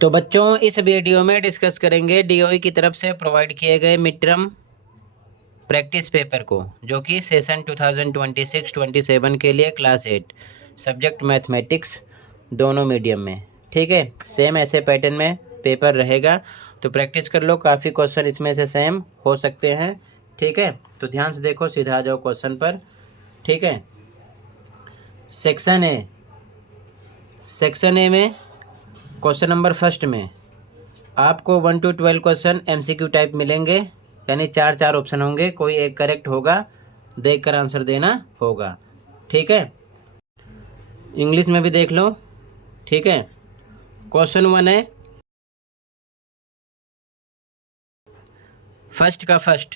तो बच्चों इस वीडियो में डिस्कस करेंगे डीओई की तरफ से प्रोवाइड किए गए मिड टर्म प्रैक्टिस पेपर को, जो कि सेशन 2026-27 के लिए क्लास 8 सब्जेक्ट मैथमेटिक्स दोनों मीडियम में। ठीक है, सेम ऐसे पैटर्न में पेपर रहेगा, तो प्रैक्टिस कर लो। काफ़ी क्वेश्चन इसमें से सेम हो सकते हैं। ठीक है, तो ध्यान से देखो, सीधा आ जाओ क्वेश्चन पर। ठीक है, सेक्शन ए में क्वेश्चन नंबर फर्स्ट में आपको 1 to 12 क्वेश्चन एमसीक्यू टाइप मिलेंगे, यानी 4 ऑप्शन होंगे, कोई एक करेक्ट होगा, देखकर आंसर देना होगा। ठीक है, इंग्लिश में भी देख लो। ठीक है, क्वेश्चन 1 है, फर्स्ट का first,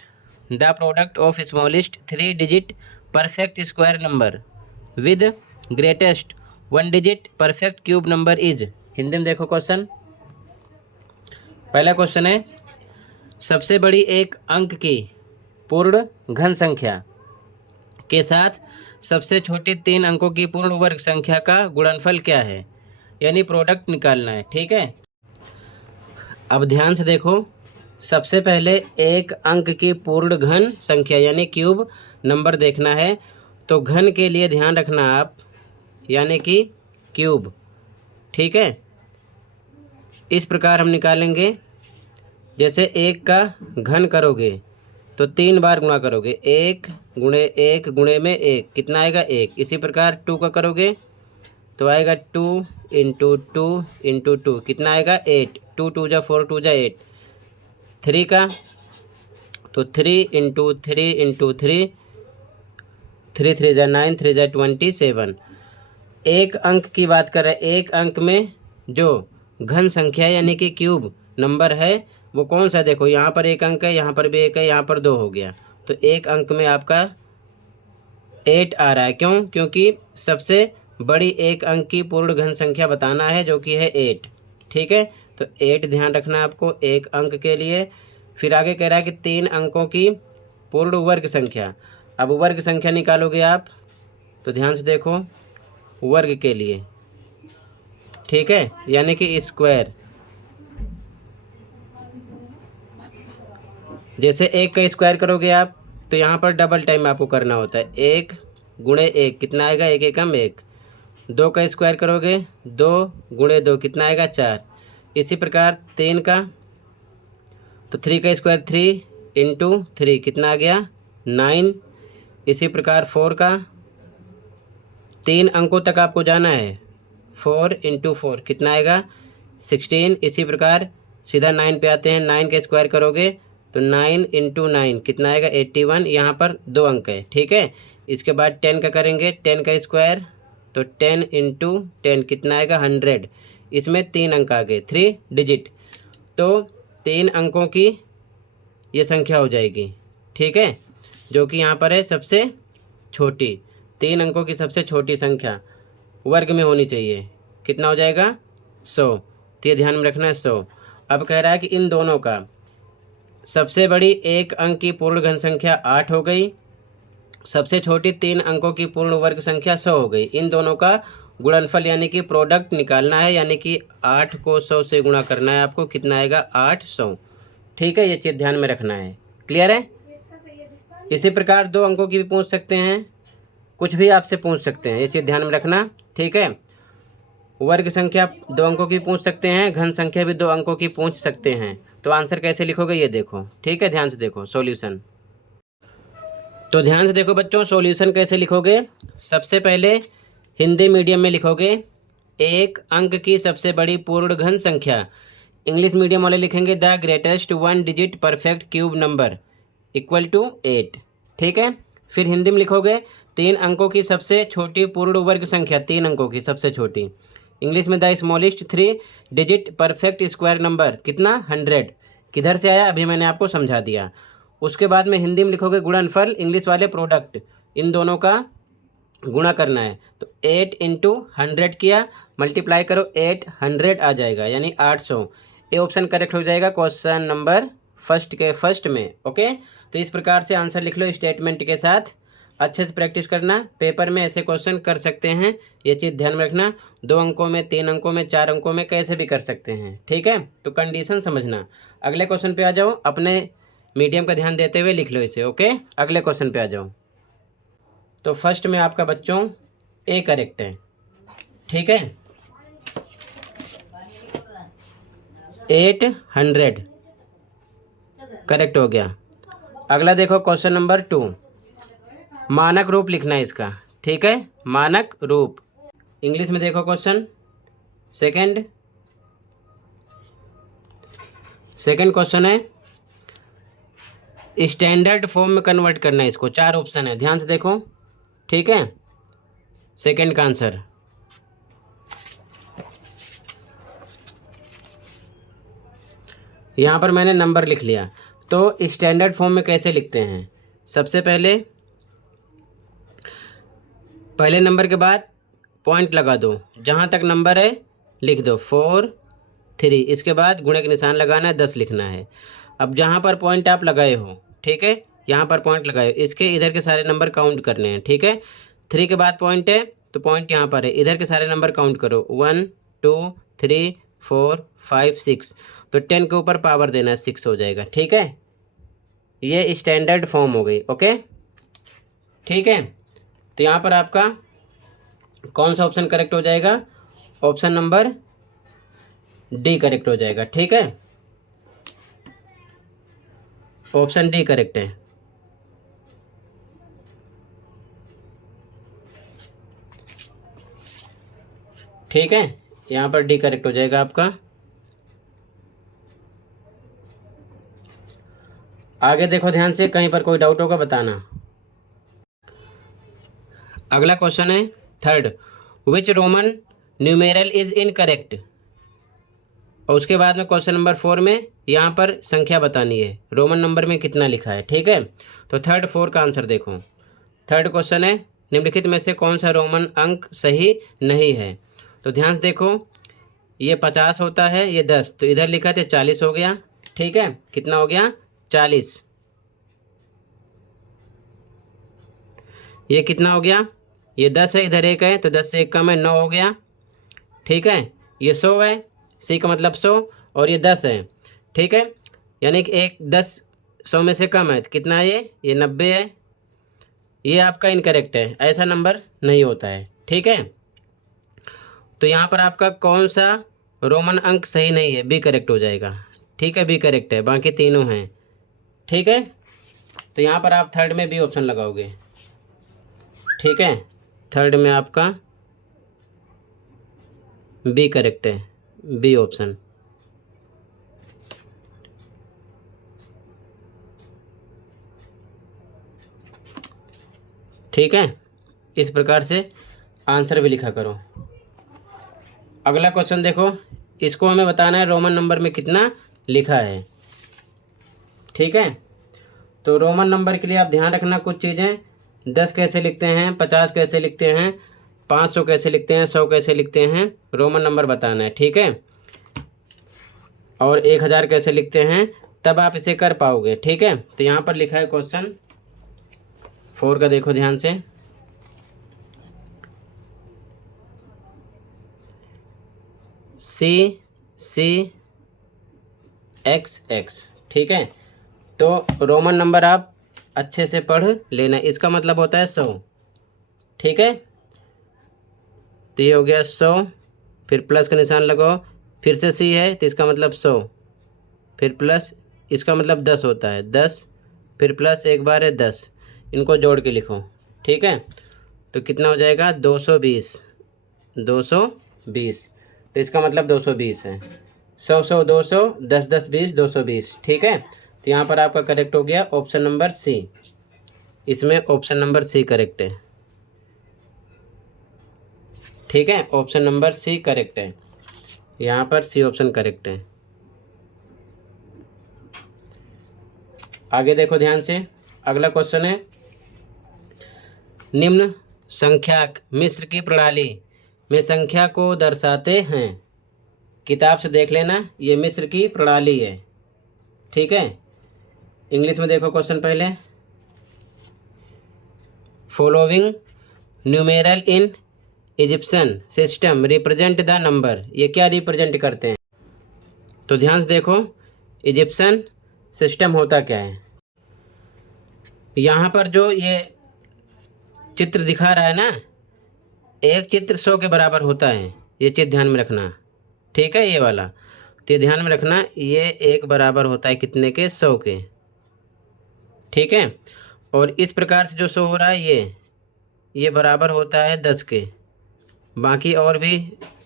the product of smallest 3 digit perfect square number with greatest 1 digit perfect cube number is. Hindi में देखो क्वेश्चन। पहला क्वेश्चन है, सबसे बड़ी एक अंक की पूर्ण घन संख्या के साथ सबसे छोटी 3 अंकों की पूर्ण वर्ग संख्या का गुणनफल क्या है, यानी प्रोडक्ट निकालना है। ठीक है, अब ध्यान से देखो, सबसे पहले एक अंक की पूर्ण घन संख्या यानी क्यूब नंबर देखना है। तो घन के लिए ध्यान रखना आप, यानी कि क्यूब। ठीक है, इस प्रकार हम निकालेंगे, जैसे 1 का घन करोगे तो 3 बार गुणा करोगे, 1 गुणे 1 गुणे में 1 कितना आएगा 1। इसी प्रकार 2 का करोगे तो आएगा 2 इंटू 2 इंटू 2 कितना आएगा 8। 2 2 जा 4 2 जा 8। 3 का तो 3 इंटू 3 इंटू 3 3 3 जा 9 3 जा 27। एक अंक की बात कर रहे हैं, एक अंक में जो घन संख्या यानी कि क्यूब नंबर है वो कौन सा, देखो यहाँ पर एक अंक है, यहाँ पर भी एक है, यहाँ पर 2 हो गया, तो एक अंक में आपका 8 आ रहा है। क्यों? क्योंकि सबसे बड़ी एक अंक की पूर्ण घन संख्या बताना है, जो कि है 8। ठीक है, तो 8 ध्यान रखना है आपको एक अंक के लिए। फिर आगे कह रहा है कि 3 अंकों की पूर्ण वर्ग संख्या। अब वर्ग संख्या निकालोगे आप, तो ध्यान से देखो, वर्ग के लिए, ठीक है, यानी कि स्क्वायर। जैसे 1 का स्क्वायर करोगे आप, तो यहाँ पर डबल टाइम आपको करना होता है, 1 गुणे 1 कितना आएगा 1 एकम 1। 2 का स्क्वायर करोगे 2 गुणे 2 कितना आएगा 4। इसी प्रकार 3 का, तो 3 का स्क्वायर 3 इंटू 3 कितना आ गया 9। इसी प्रकार 4 का, 3 अंकों तक आपको जाना है, 4 इंटू 4 कितना आएगा 16। इसी प्रकार सीधा 9 पे आते हैं, 9 का स्क्वायर करोगे तो 9 इंटू 9 कितना आएगा 81। यहाँ पर 2 अंक है। ठीक है, इसके बाद 10 का करेंगे, 10 का स्क्वायर तो 10 इंटू 10 कितना आएगा 100। इसमें 3 अंक आ गए, 3 डिजिट, तो 3 अंकों की ये संख्या हो जाएगी। ठीक है, जो कि यहाँ पर है सबसे छोटी, 3 अंकों की सबसे छोटी संख्या वर्ग में होनी चाहिए। कितना हो जाएगा 100, तो ये ध्यान में रखना है 100। अब कह रहा है कि इन दोनों का सबसे बड़ी एक अंक की पूर्ण घन संख्या 8 हो गई, सबसे छोटी 3 अंकों की पूर्ण वर्ग संख्या 100 हो गई। इन दोनों का गुणनफल यानी कि प्रोडक्ट निकालना है, यानी कि 8 को 100 से गुणा करना है आपको, कितना आएगा 800। ठीक है, ये चीज़ ध्यान में रखना है। क्लियर है? इसी प्रकार 2 अंकों की भी पूछ सकते हैं, कुछ भी आपसे पूछ सकते हैं, ये चीज़ ध्यान में रखना। ठीक है, वर्ग संख्या 2 अंकों की पूछ सकते हैं, घन संख्या भी 2 अंकों की पूछ सकते हैं। तो आंसर कैसे लिखोगे ये देखो। ठीक है, ध्यान से देखो सॉल्यूशन। तो ध्यान से देखो बच्चों, सॉल्यूशन कैसे लिखोगे। सबसे पहले हिंदी मीडियम में लिखोगे, एक अंक की सबसे बड़ी पूर्ण घन संख्या। इंग्लिश मीडियम वाले लिखेंगे the greatest 1 digit perfect cube number equal to 8। ठीक है, फिर हिंदी में लिखोगे 3 अंकों की सबसे छोटी पूर्ण वर्ग संख्या, 3 अंकों की सबसे छोटी। इंग्लिश में the smallest 3 digit perfect square number कितना 100। किधर से आया अभी मैंने आपको समझा दिया। उसके बाद में हिंदी में लिखोगे गुणनफल, इंग्लिश वाले प्रोडक्ट, इन दोनों का गुणा करना है। तो 8 इंटू 100 किया, मल्टीप्लाई करो 800 आ जाएगा, यानी 800। ये ऑप्शन करेक्ट हो जाएगा क्वेश्चन नंबर फर्स्ट के फर्स्ट में। ओके, तो इस प्रकार से आंसर लिख लो स्टेटमेंट के साथ। अच्छे से प्रैक्टिस करना, पेपर में ऐसे क्वेश्चन कर सकते हैं, ये चीज़ ध्यान में रखना। 2 अंकों में, 3 अंकों में, 4 अंकों में कैसे भी कर सकते हैं, ठीक है। तो कंडीशन समझना। अगले क्वेश्चन पे आ जाओ, अपने मीडियम का ध्यान देते हुए लिख लो इसे, ओके। अगले क्वेश्चन पे आ जाओ। तो फर्स्ट में आपका बच्चों ए करेक्ट है, ठीक है। 800 करेक्ट हो गया। अगला देखो क्वेश्चन नंबर 2, मानक रूप लिखना है इसका, ठीक है। मानक रूप इंग्लिश में देखो क्वेश्चन। सेकंड क्वेश्चन है, स्टैंडर्ड फॉर्म में कन्वर्ट करना है इसको। 4 ऑप्शन है, ध्यान से देखो, ठीक है। सेकंड का आंसर यहाँ पर मैंने नंबर लिख लिया। तो स्टैंडर्ड फॉर्म में कैसे लिखते हैं? सबसे पहले नंबर के बाद पॉइंट लगा दो, जहाँ तक नंबर है लिख दो 4 3, इसके बाद गुणे का निशान लगाना है, 10 लिखना है। अब जहाँ पर पॉइंट आप लगाए हो, ठीक है, यहाँ पर पॉइंट लगाए हो, इसके इधर के सारे नंबर काउंट करने हैं, ठीक है। 3 के बाद पॉइंट है तो पॉइंट यहाँ पर है, इधर के सारे नंबर काउंट करो, 1 2 3 4 5 6, तो 10 के ऊपर पावर देना है, 6 हो जाएगा, ठीक है। ये स्टैंडर्ड फॉर्म हो गई, ओके, ठीक है। तो यहाँ पर आपका कौन सा ऑप्शन करेक्ट हो जाएगा? ऑप्शन नंबर डी करेक्ट हो जाएगा, ठीक है। ऑप्शन डी करेक्ट है, ठीक है। यहाँ पर डी करेक्ट हो जाएगा आपका। आगे देखो ध्यान से, कहीं पर कोई डाउट होगा बताना। अगला क्वेश्चन है third, which Roman numeral is incorrect. और उसके बाद में क्वेश्चन नंबर 4 में यहाँ पर संख्या बतानी है, रोमन नंबर में कितना लिखा है, ठीक है। तो 3rd 4 का आंसर देखो। थर्ड क्वेश्चन है, निम्नलिखित में से कौन सा रोमन अंक सही नहीं है। तो ध्यान से देखो, ये 50 होता है, ये 10, तो इधर लिखा था 40 हो गया, ठीक है। कितना हो गया? 40। ये कितना हो गया? ये 10 है, इधर 1 है, तो 10 से 1 कम है, 9 हो गया, ठीक है। ये 100 है, सी का मतलब 100, और ये 10 है, ठीक है। यानी कि 10 100 में से कम है, तो कितना है ये 90 है। ये आपका इनकरेक्ट है, ऐसा नंबर नहीं होता है, ठीक है। तो यहाँ पर आपका कौन सा रोमन अंक सही नहीं है? बी करेक्ट हो जाएगा, ठीक है, बी करेक्ट है, बाकी तीनों हैं, ठीक है। तो यहाँ पर आप थर्ड में बी ऑप्शन लगाओगे, ठीक है। थर्ड में आपका बी करेक्ट है, बी ऑप्शन, ठीक है। इस प्रकार से आंसर भी लिखा करो। अगला क्वेश्चन देखो, इसको हमें बताना है रोमन नंबर में कितना लिखा है, ठीक है। तो रोमन नंबर के लिए आप ध्यान रखना कुछ चीज़ें, 10 कैसे लिखते हैं, 50 कैसे लिखते हैं, 500 कैसे लिखते हैं, 100 कैसे लिखते हैं, रोमन नंबर बताना है, ठीक है। और 1000 कैसे लिखते हैं, तब आप इसे कर पाओगे, ठीक है। तो यहाँ पर लिखा है क्वेश्चन 4 का, देखो ध्यान से, CCXX, ठीक है। तो रोमन नंबर आप अच्छे से पढ़ लेना, इसका मतलब होता है 100, ठीक है। तो ये हो गया 100, फिर प्लस का निशान लगाओ, फिर से सी है तो इसका मतलब 100, फिर प्लस, इसका मतलब 10 होता है, 10, फिर प्लस एक बार है 10, इनको जोड़ के लिखो, ठीक है। तो कितना हो जाएगा? 220, 220, तो इसका मतलब 220 है। 100 100 200, 10 10 20, 220, ठीक है। तो यहाँ पर आपका करेक्ट हो गया ऑप्शन नंबर सी, इसमें ऑप्शन नंबर सी करेक्ट है, ठीक है। ऑप्शन नंबर सी करेक्ट है, यहाँ पर सी ऑप्शन करेक्ट है। आगे देखो ध्यान से, अगला क्वेश्चन है, निम्न संख्याक मिस्र की प्रणाली में संख्या को दर्शाते हैं। किताब से देख लेना, ये मिस्र की प्रणाली है, ठीक है। इंग्लिश में देखो क्वेश्चन पहले, following numeral in Egyptian system represent the number. ये क्या रिप्रेजेंट करते हैं? तो ध्यान से देखो, इजिप्शियन सिस्टम होता क्या है। यहाँ पर जो ये चित्र दिखा रहा है ना, एक चित्र 100 के बराबर होता है। ये चीज़ ध्यान में रखना, ठीक है। ये वाला तो ये ध्यान में रखना, ये एक बराबर होता है कितने के? 100 के, ठीक है। और इस प्रकार से जो शो हो रहा है ये बराबर होता है 10 के। बाकी और भी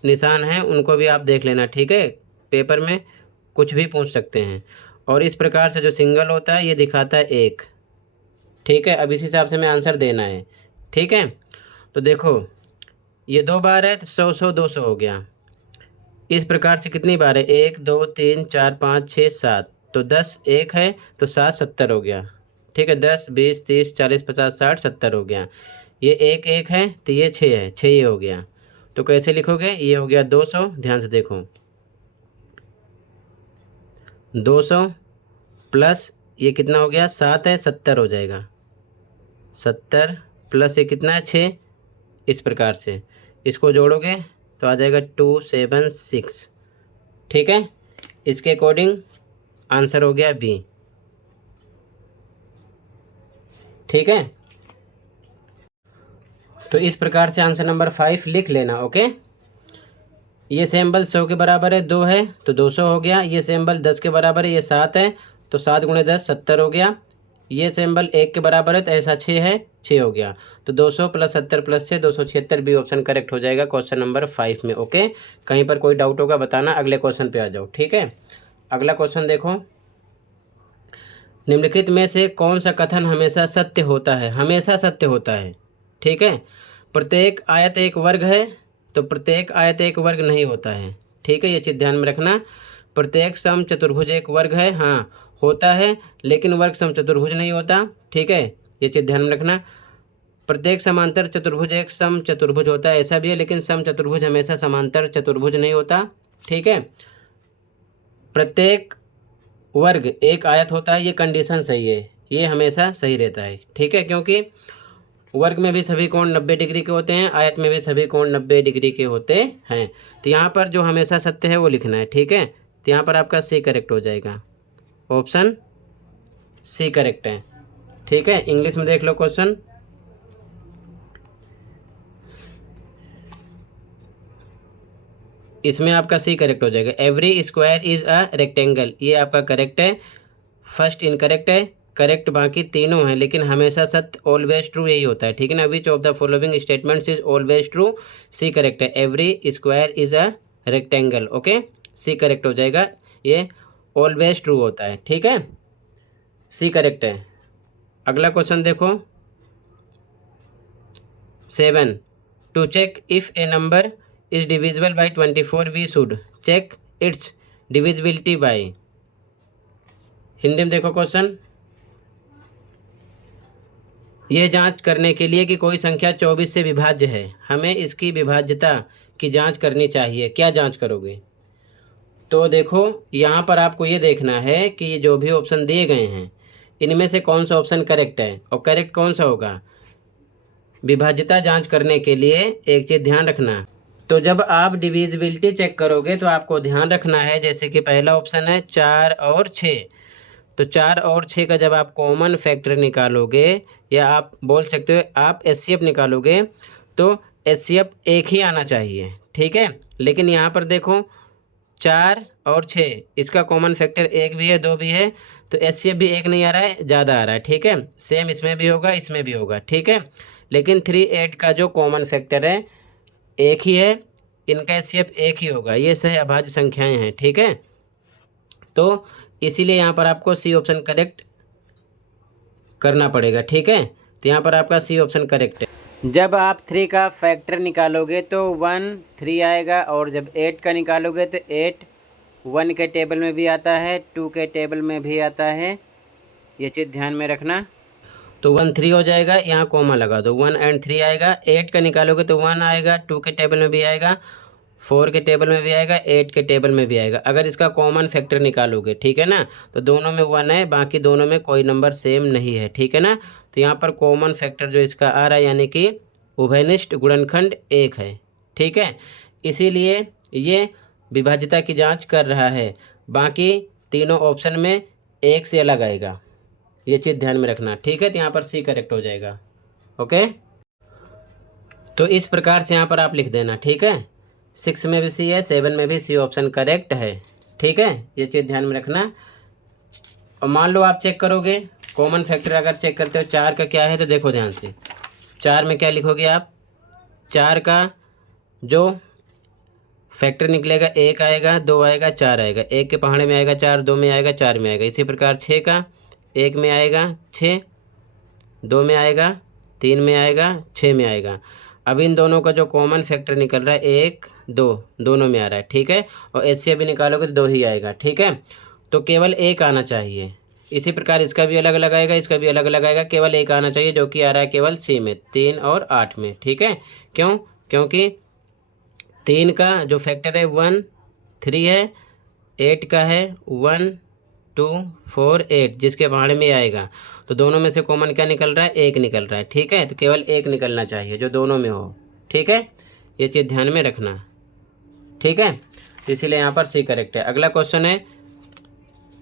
निशान हैं, उनको भी आप देख लेना, ठीक है। पेपर में कुछ भी पूछ सकते हैं। और इस प्रकार से जो सिंगल होता है ये दिखाता है 1, ठीक है। अब इस हिसाब से हमें आंसर देना है, ठीक है। तो देखो, ये 2 बार है तो 100 100 200 हो गया। इस प्रकार से कितनी बार है? 1 2 3 4 5 6 7, तो 10 1 है तो 7 70 हो गया, ठीक है। 10 20 30 40 50 60 70 हो गया। ये 1 1 है तो ये 6 है, 6 ये हो गया। तो कैसे लिखोगे? ये हो गया 200। ध्यान से देखो, 200 प्लस ये कितना हो गया? 7 है, 70 हो जाएगा। 70 प्लस ये कितना है? 6। इस प्रकार से इसको जोड़ोगे तो आ जाएगा 276, ठीक है। इसके अकॉर्डिंग आंसर हो गया बी, ठीक है। तो इस प्रकार से आंसर नंबर 5 लिख लेना, ओके। ये सिंबल 100 के बराबर है, 2 है तो 200 हो गया। ये सिंबल 10 के बराबर है, ये 7 है तो 7 गुणे 10 70 हो गया। ये सिंबल 1 के बराबर है तो ऐसा 6 है, 6 हो गया। तो 200 प्लस 70 प्लस 6 276, बी ऑप्शन करेक्ट हो जाएगा क्वेश्चन नंबर 5 में, ओके। कहीं पर कोई डाउट होगा बताना, अगले क्वेश्चन पे आ जाओ, ठीक है। अगला क्वेश्चन देखो, निम्नलिखित में से कौन सा कथन हमेशा सत्य होता है? हमेशा सत्य होता है, ठीक है। प्रत्येक आयत एक वर्ग है तो प्रत्येक आयत एक वर्ग नहीं होता है, ठीक है। ये चीज़ ध्यान में रखना। प्रत्येक सम चतुर्भुज एक वर्ग है, हाँ होता है, लेकिन वर्ग सम चतुर्भुज नहीं होता, ठीक है। ये चीज़ ध्यान में रखना। प्रत्येक समांतर चतुर्भुज एक सम चतुर्भुज होता है, ऐसा भी है, लेकिन सम चतुर्भुज हमेशा समांतर चतुर्भुज नहीं होता, ठीक है। प्रत्येक वर्ग एक आयत होता है, ये कंडीशन सही है, ये हमेशा सही रहता है, ठीक है। क्योंकि वर्ग में भी सभी कोण 90 डिग्री के होते हैं, आयत में भी सभी कोण 90 डिग्री के होते हैं। तो यहाँ पर जो हमेशा सत्य है वो लिखना है, ठीक है। तो यहाँ पर आपका सी करेक्ट हो जाएगा, ऑप्शन सी करेक्ट है, ठीक है। इंग्लिश में देख लो क्वेश्चन, इसमें आपका सी करेक्ट हो जाएगा। Every square is a rectangle, ये आपका करेक्ट है। फर्स्ट इनकरेक्ट है, करेक्ट बाकी तीनों हैं, लेकिन हमेशा सत्य ऑलवेज ट्रू यही होता है, ठीक है ना। Which of the following statements is always true? C correct है। Every square is a rectangle, okay, C correct हो जाएगा। ये ऑलवेज ट्रू होता है, ठीक है, सी करेक्ट है। अगला क्वेश्चन देखो, 7, to check if a number is divisible by 24 we should check its divisibility by. Hindi में देखो क्वेश्चन, यह जांच करने के लिए कि कोई संख्या 24 से विभाज्य है, हमें इसकी विभाज्यता की जांच करनी चाहिए। क्या जांच करोगे? तो देखो, यहाँ पर आपको ये देखना है कि ये जो भी ऑप्शन दिए गए हैं इनमें से कौन सा ऑप्शन करेक्ट है, और करेक्ट कौन सा होगा। विभाज्यता जांच करने के लिए एक चीज़ ध्यान रखना, तो जब आप डिविजिबिलिटी चेक करोगे तो आपको ध्यान रखना है, जैसे कि पहला ऑप्शन है 4 और 6, तो 4 और 6 का जब आप कॉमन फैक्टर निकालोगे, या आप बोल सकते हो आप एचसीएफ निकालोगे, तो एचसीएफ एक ही आना चाहिए, ठीक है। लेकिन यहाँ पर देखो 4 और 6 इसका कॉमन फैक्टर 1 भी है, 2 भी है, तो एचसीएफ भी एक नहीं आ रहा है, ज़्यादा आ रहा है, ठीक है। सेम इसमें भी होगा, इसमें भी होगा, ठीक है। लेकिन 3 8 का जो कॉमन फैक्टर है एक ही है, इनका एचसीएफ एक ही होगा, ये सही अभाज्य संख्याएं हैं, ठीक है। तो इसीलिए यहाँ पर आपको सी ऑप्शन करेक्ट करना पड़ेगा, ठीक है। तो यहाँ पर आपका सी ऑप्शन करेक्ट है। जब आप 3 का फैक्टर निकालोगे तो 1 3 आएगा, और जब 8 का निकालोगे तो 8 1 के टेबल में भी आता है, 2 के टेबल में भी आता है, ये चीज़ ध्यान में रखना। तो 1 3 हो जाएगा, यहाँ कॉमा लगा दो, 1 और 3 आएगा। 8 का निकालोगे तो 1 आएगा, 2 के टेबल में भी आएगा, 4 के टेबल में भी आएगा, 8 के टेबल में भी आएगा। अगर इसका कॉमन फैक्टर निकालोगे, ठीक है ना, तो दोनों में 1 है, बाकी दोनों में कोई नंबर सेम नहीं है, ठीक है ना। तो यहाँ पर कॉमन फैक्टर जो इसका आ रहा है यानी कि उभयनिष्ठ गुणनखंड 1 है, ठीक है। इसीलिए ये विभाज्यता की जांच कर रहा है, बाकी तीनों ऑप्शन में एक से अलग आएगा, ये चीज़ ध्यान में रखना, ठीक है। तो यहाँ पर सी करेक्ट हो जाएगा, ओके। तो इस प्रकार से यहाँ पर आप लिख देना, ठीक है। 6 में भी सी है, 7 में भी सी ऑप्शन करेक्ट है, ठीक है। ये चीज़ ध्यान में रखना। और मान लो आप चेक करोगे कॉमन फैक्टर, अगर चेक करते हो 4 का क्या है, तो देखो ध्यान से 4 में क्या लिखोगे आप, 4 का जो फैक्टर निकलेगा 1 आएगा, 2 आएगा, 4 आएगा, 1 के पहाड़े में आएगा 4, 2 में आएगा, 4 में आएगा। इसी प्रकार 6 का 1 में आएगा 6, 2 में आएगा, 3 में आएगा, 6 में आएगा। अब इन दोनों का जो कॉमन फैक्टर निकल रहा है 1, 2 दोनों में आ रहा है, ठीक है। और ऐसे भी निकालोगे तो 2 ही आएगा, ठीक है। तो केवल 1 आना चाहिए। इसी प्रकार इसका भी अलग अलग आएगा, इसका भी अलग अलग आएगा, केवल 1 आना चाहिए जो कि आ रहा है केवल सी में, 3 और 8 में, ठीक है। क्यों? क्योंकि 3 का जो फैक्टर है 1, 3 है, 8 का है 1, 2, 4, 8, जिसके भाड़े में आएगा। तो दोनों में से कॉमन क्या निकल रहा है, 1 निकल रहा है, ठीक है। तो केवल 1 निकलना चाहिए जो दोनों में हो, ठीक है। ये चीज़ ध्यान में रखना, ठीक है। तो इसीलिए यहाँ पर सी करेक्ट है। अगला क्वेश्चन है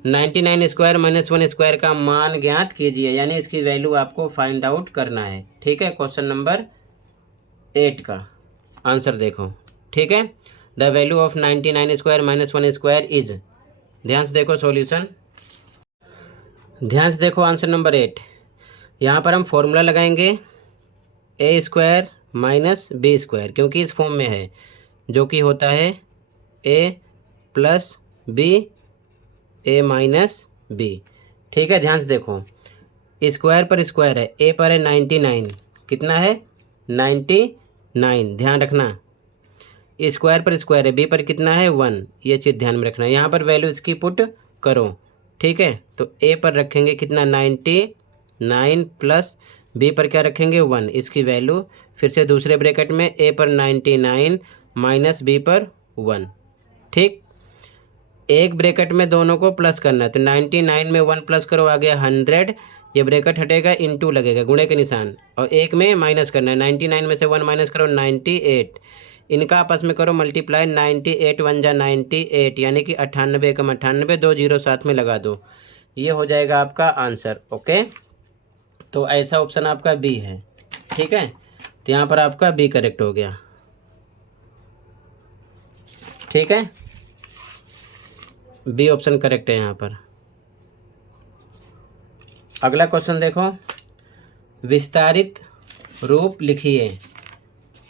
99 स्क्वायर माइनस 1 स्क्वायर का मान ज्ञात कीजिए, यानी इसकी वैल्यू आपको फाइंड आउट करना है, ठीक है। क्वेश्चन नंबर 8 का आंसर देखो, ठीक है। The value of 99 square minus 1 square is, ध्यान से देखो सॉल्यूशन, ध्यान से देखो आंसर नंबर 8। यहाँ पर हम फॉर्मूला लगाएंगे ए स्क्वायर माइनस बी स्क्वायर, क्योंकि इस फॉर्म में है, जो कि होता है ए प्लस बी ए माइनस बी, ठीक है। ध्यान से देखो स्क्वायर पर स्क्वायर है, ए पर है 99, कितना है 99, ध्यान रखना। स्क्वायर पर स्क्वायर है, बी पर कितना है 1, ये चीज़ ध्यान में रखना। यहाँ पर वैल्यू इसकी पुट करो, ठीक है। तो ए पर रखेंगे कितना 99 प्लस बी पर क्या रखेंगे 1, इसकी वैल्यू फिर से दूसरे ब्रैकेट में ए पर 99 माइनस बी पर 1, ठीक। एक ब्रैकेट में दोनों को प्लस करना है, तो 99 में 1 प्लस करो, आ गया 100, ये ब्रैकेट हटेगा, इनटू लगेगा, गुणे के निशान, और एक में माइनस करना है, 99 में से 1 माइनस करो 98, इनका आपस में करो मल्टीप्लाई, 98 1 जा 98, यानी कि 98 कम 98, 2 जीरो साथ में लगा दो, ये हो जाएगा आपका आंसर, ओके। तो ऐसा ऑप्शन आपका बी है, ठीक है। तो यहाँ पर आपका बी करेक्ट हो गया, ठीक है। बी ऑप्शन करेक्ट है यहाँ पर। अगला क्वेश्चन देखो, विस्तारित रूप लिखिए,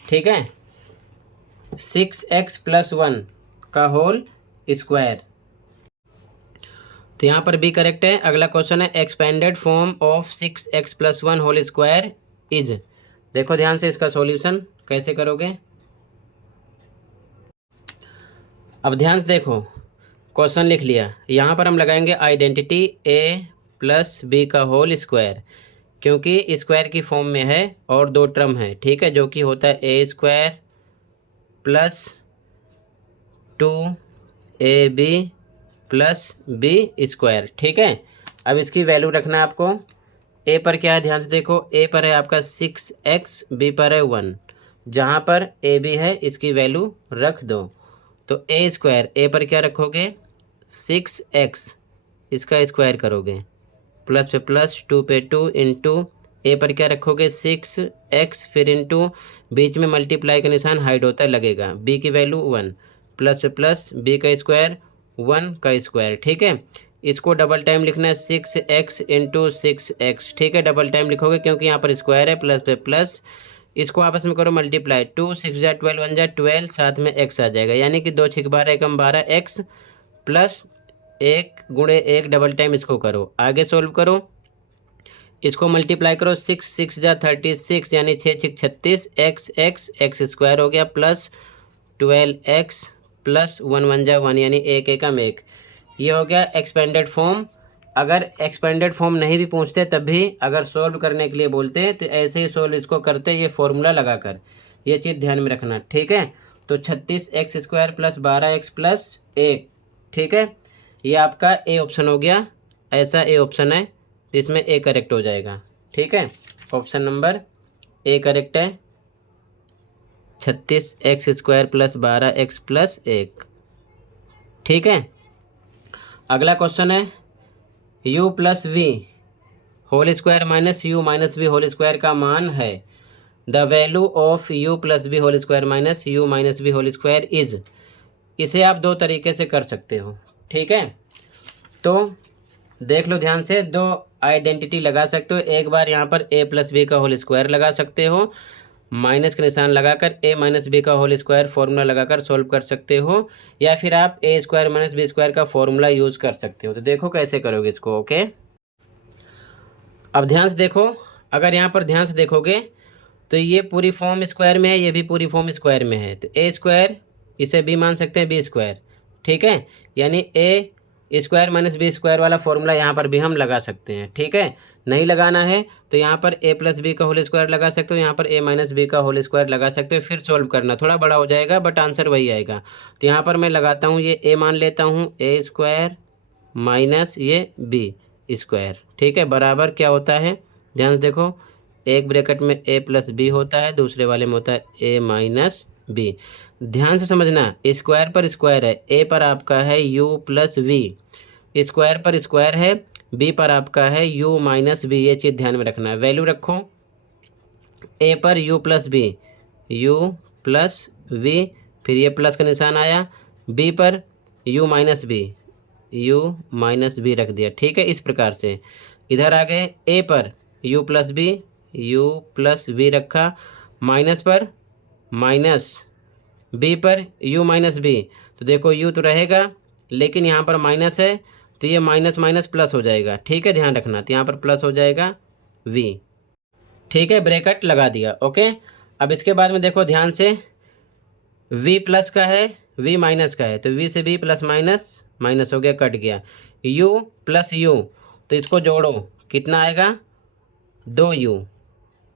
ठीक है। 6x + 1 का होल स्क्वायर, तो यहाँ पर बी करेक्ट है। अगला क्वेश्चन है expanded form of 6x + 1 whole square is, देखो ध्यान से इसका सॉल्यूशन कैसे करोगे। अब ध्यान से देखो, क्वेश्चन लिख लिया, यहाँ पर हम लगाएंगे आइडेंटिटी a + b का होल स्क्वायर, क्योंकि स्क्वायर की फॉर्म में है और दो टर्म है, ठीक है, जो कि होता है a square plus 2ab plus b square, ठीक है। अब इसकी वैल्यू रखना है आपको। a पर क्या है, ध्यान से देखो, a पर है आपका 6x, b पर है 1, जहाँ पर ab है इसकी वैल्यू रख दो। तो a स्क्वायर, a पर क्या रखोगे 6x, इसका स्क्वायर करोगे, प्लस पे प्लस 2 पे 2 इंटू ए पर क्या रखोगे 6x, फिर इंटू बीच में मल्टीप्लाई का निशान हाइड होता है लगेगा, b की वैल्यू 1, प्लस पे प्लस b का स्क्वायर 1 का स्क्वायर, ठीक है। इसको डबल टाइम लिखना है 6x इंटू 6x, ठीक है, डबल टाइम लिखोगे क्योंकि यहाँ पर स्क्वायर है, प्लस पे प्लस, इसको आपस में करो मल्टीप्लाई, 2 6 जा 12 1 जा 12, साथ में x आ जाएगा, यानी कि 2 6 12 एकम 12x प्लस 1 गुणे 1, डबल टाइम इसको करो, आगे सोल्व करो, इसको मल्टीप्लाई करो, 6 6 जा 36, यानी 6 6 36, x स्क्वायर हो गया, प्लस 12x प्लस 1 1 जा 1, यानी 1 एकम 1, ये हो गया एक्सपेंडेड फॉर्म। अगर एक्सपेंडेड फॉर्म नहीं भी पूछते तब भी अगर सोल्व करने के लिए बोलते तो ऐसे ही सोल्व इसको करते, ये फॉर्मूला लगाकर, ये चीज़ ध्यान में रखना, ठीक है। तो 36x² प्लस 12x प्लस 1, ठीक है। ये आपका ए ऑप्शन हो गया, ऐसा ए ऑप्शन है, इसमें ए करेक्ट हो जाएगा, ठीक है। ऑप्शन नंबर ए करेक्ट है, 36x² प्लस 12x प्लस 1, ठीक है। अगला क्वेश्चन है u plus v whole square minus u minus v whole square का मान है। The value of u plus v whole square minus u minus v whole square is. इसे आप दो तरीके से कर सकते हो, ठीक है। तो देख लो ध्यान से, दो आइडेंटिटी लगा सकते हो। एक बार यहाँ पर a प्लस बी का होल स्क्वायर लगा सकते हो, माइनस का निशान लगाकर a माइनस बी का होल स्क्वायर फॉर्मूला लगाकर सोल्व कर सकते हो, या फिर आप a square minus b square का फॉर्मूला यूज़ कर सकते हो। तो देखो कैसे करोगे इसको, ओके। अब ध्यान से देखो, अगर यहाँ पर ध्यान से देखोगे तो ये पूरी फॉर्म स्क्वायर में है, ये भी पूरी फॉर्म स्क्वायर में है। तो a स्क्वायर इसे b मान सकते हैं b स्क्वायर, ठीक है। यानी a square minus b square वाला फॉर्मूला यहाँ पर भी हम लगा सकते हैं, ठीक है। नहीं लगाना है तो यहाँ पर a प्लस बी का होल स्क्वायर लगा सकते हो, यहाँ पर a माइनस बी का होल स्क्वायर लगा सकते हो। फिर सॉल्व करना थोड़ा बड़ा हो जाएगा बट आंसर वही आएगा। तो यहाँ पर मैं लगाता हूँ, ये a मान लेता हूँ, a स्क्वायर माइनस ये b स्क्वायर, ठीक है, बराबर क्या होता है। ध्यान से देखो, एक ब्रैकेट में a प्लस बी होता है, दूसरे वाले में होता है a माइनस बी। ध्यान से समझना, स्क्वायर पर स्क्वायर है, a पर आपका है u प्लस वी, स्क्वायर पर स्क्वायर है, b पर आपका है u माइनस बी। ये चीज़ ध्यान में रखना है। वैल्यू रखो, a पर u plus b, u plus v, फिर ये प्लस का निशान आया, b पर u minus b, u minus b रख दिया, ठीक है। इस प्रकार से इधर आ गए, a पर u plus b, u plus v रखा, माइनस पर माइनस, b पर u माइनस बी। तो देखो u तो रहेगा लेकिन यहाँ पर माइनस है, तो ये माइनस माइनस प्लस हो जाएगा, ठीक है, ध्यान रखना। तो यहाँ पर प्लस हो जाएगा v, ठीक है, ब्रैकेट लगा दिया, ओके। अब इसके बाद में देखो ध्यान से, v प्लस का है, v माइनस का है, तो v से v प्लस माइनस माइनस हो गया, कट गया। u प्लस u, तो इसको जोड़ो, कितना आएगा, 2u,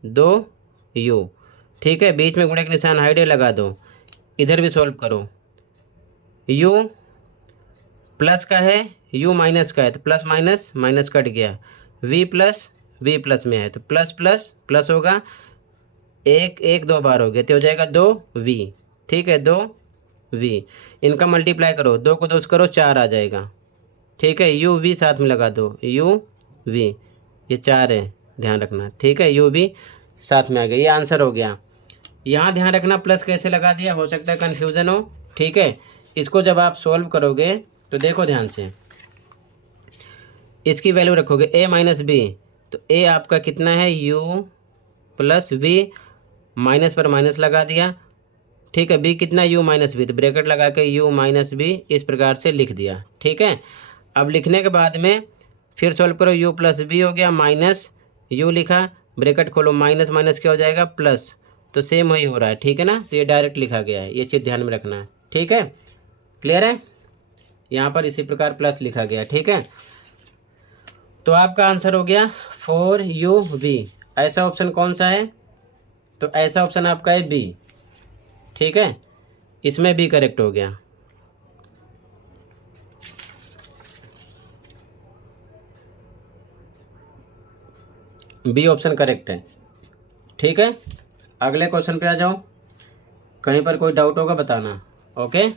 2u, ठीक है। बीच में गुणे का निशान हाइड लगा दो, इधर भी सॉल्व करो। u प्लस का है, u माइनस का है, तो प्लस माइनस माइनस कट गया। v प्लस में है तो प्लस प्लस प्लस होगा, एक एक दो बार हो गया, तो हो जाएगा 2v, ठीक है, 2v। इनका मल्टीप्लाई करो, 2 को 2 से करो, 4 आ जाएगा, ठीक है। u v साथ में लगा दो, u v, ये 4 है, ध्यान रखना, ठीक है, u v साथ में आ गया, ये आंसर हो गया। यहाँ ध्यान रखना प्लस कैसे लगा दिया, हो सकता है कन्फ्यूज़न हो, ठीक है। इसको जब आप सॉल्व करोगे तो देखो ध्यान से, इसकी वैल्यू रखोगे a माइनस बी, तो a आपका कितना है, u प्लस वी, माइनस पर माइनस लगा दिया, ठीक है। b कितना, u माइनस बी, तो ब्रैकेट लगा के u माइनस बी इस प्रकार से लिख दिया, ठीक है। अब लिखने के बाद में फिर सॉल्व करो, u प्लस बी हो गया, माइनस u लिखा, ब्रैकेट खोलो, माइनस माइनस क्या हो जाएगा, प्लस, तो सेम वही हो रहा है, ठीक है ना। तो ये डायरेक्ट लिखा गया है, ये चीज़ ध्यान में रखना है, ठीक है, क्लियर है। यहाँ पर इसी प्रकार प्लस लिखा गया, ठीक है। तो आपका आंसर हो गया 4uv। ऐसा ऑप्शन कौन सा है, तो ऐसा ऑप्शन आपका है बी, ठीक है, इसमें बी करेक्ट हो गया। बी ऑप्शन करेक्ट है, ठीक है। अगले क्वेश्चन पे आ जाओ, कहीं पर कोई डाउट होगा बताना, ओके।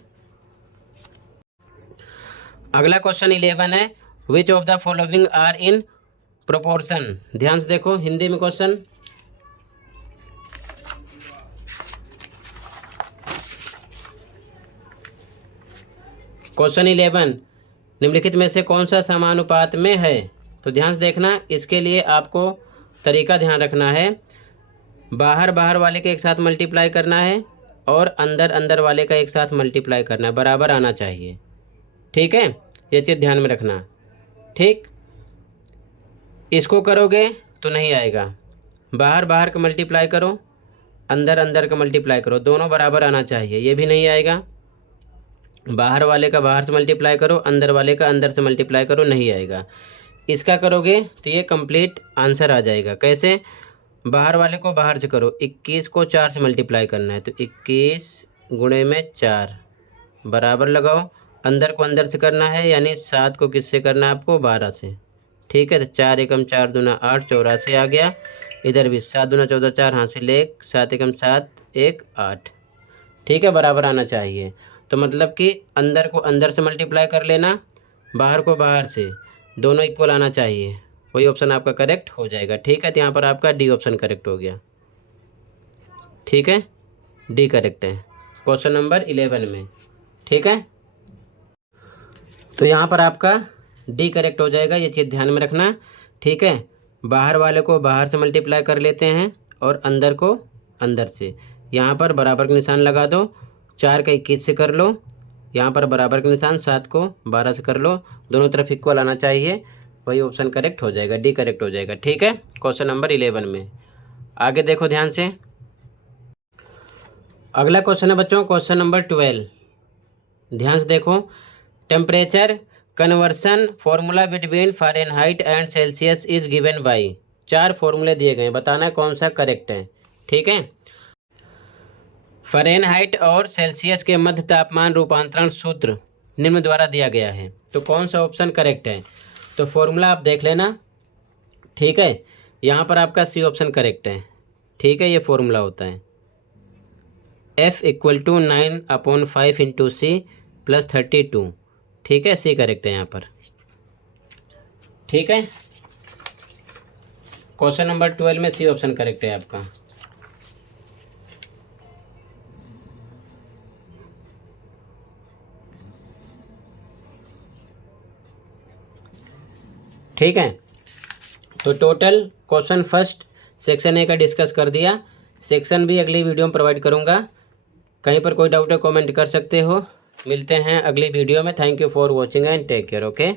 अगला क्वेश्चन 11 है, which of the following are in proportion. ध्यान से देखो, हिंदी में क्वेश्चन, क्वेश्चन 11, निम्नलिखित में से कौन सा समानुपात में है। तो ध्यान से देखना, इसके लिए आपको तरीका ध्यान रखना है, बाहर बाहर वाले के एक साथ मल्टीप्लाई करना है और अंदर अंदर वाले का एक साथ मल्टीप्लाई करना है, बराबर आना चाहिए, ठीक है, ये चीज़ ध्यान में रखना, ठीक। इसको करोगे तो नहीं आएगा, बाहर बाहर का मल्टीप्लाई करो, अंदर अंदर का मल्टीप्लाई करो, दोनों बराबर आना चाहिए, ये भी नहीं आएगा। बाहर वाले का बाहर से मल्टीप्लाई करो, अंदर वाले का अंदर से मल्टीप्लाई करो, नहीं आएगा। इसका करोगे तो ये कंप्लीट आंसर आ जाएगा। कैसे, बाहर वाले को बाहर से करो, 21 को 4 से मल्टीप्लाई करना है, तो 21 गुणे में 4 बराबर लगाओ। अंदर को अंदर से करना है, यानी 7 को किससे करना है आपको? 12 से। ठीक है, तो 4 एकम 4 दूना 8, 84 आ गया। इधर भी 7 दूना 14, 4 हासिल 1, 7 एकम 7, 1 8। ठीक है, बराबर आना चाहिए। तो मतलब कि अंदर को अंदर से मल्टीप्लाई कर लेना, बाहर को बाहर से, दोनों इक्वल आना चाहिए, वही ऑप्शन आपका करेक्ट हो जाएगा। ठीक है, तो यहाँ पर आपका डी ऑप्शन करेक्ट हो गया। ठीक है, डी करेक्ट है क्वेश्चन नंबर 11 में। ठीक है, तो यहाँ पर आपका डी करेक्ट हो जाएगा, ये चीज़ ध्यान में रखना। ठीक है, बाहर वाले को बाहर से मल्टीप्लाई कर लेते हैं और अंदर को अंदर से। यहाँ पर बराबर का निशान लगा दो, 4 का 21 से कर लो, यहाँ पर बराबर का निशान 7 को 12 से कर लो, दोनों तरफ इक्वल आना चाहिए, वही ऑप्शन करेक्ट हो जाएगा, डी करेक्ट हो जाएगा। ठीक है, क्वेश्चन नंबर 11 में। आगे देखो ध्यान से, अगला क्वेश्चन है बच्चों क्वेश्चन नंबर 12। ध्यान से देखो, temperature conversion formula between Fahrenheit and Celsius is given by. 4 फॉर्मूले दिए गए हैं, बताना है कौन सा करेक्ट है। ठीक है, फ़ारेनहाइट और सेल्सियस के मध्य तापमान रूपांतरण सूत्र निम्न द्वारा दिया गया है, तो कौन सा ऑप्शन करेक्ट है? तो फॉर्मूला आप देख लेना। ठीक है, यहाँ पर आपका सी ऑप्शन करेक्ट है। ठीक है, ये फॉर्मूला होता है F = 9/5 × C + 32। ठीक है, सी करेक्ट है यहाँ पर। ठीक है, क्वेश्चन नंबर 12 में सी ऑप्शन करेक्ट है आपका। ठीक है, तो total question first section A का डिस्कस कर दिया। सेक्शन बी अगली वीडियो में प्रोवाइड करूँगा। कहीं पर कोई डाउट है कमेंट कर सकते हो। मिलते हैं अगली वीडियो में। Thank you for watching and take care. Okay.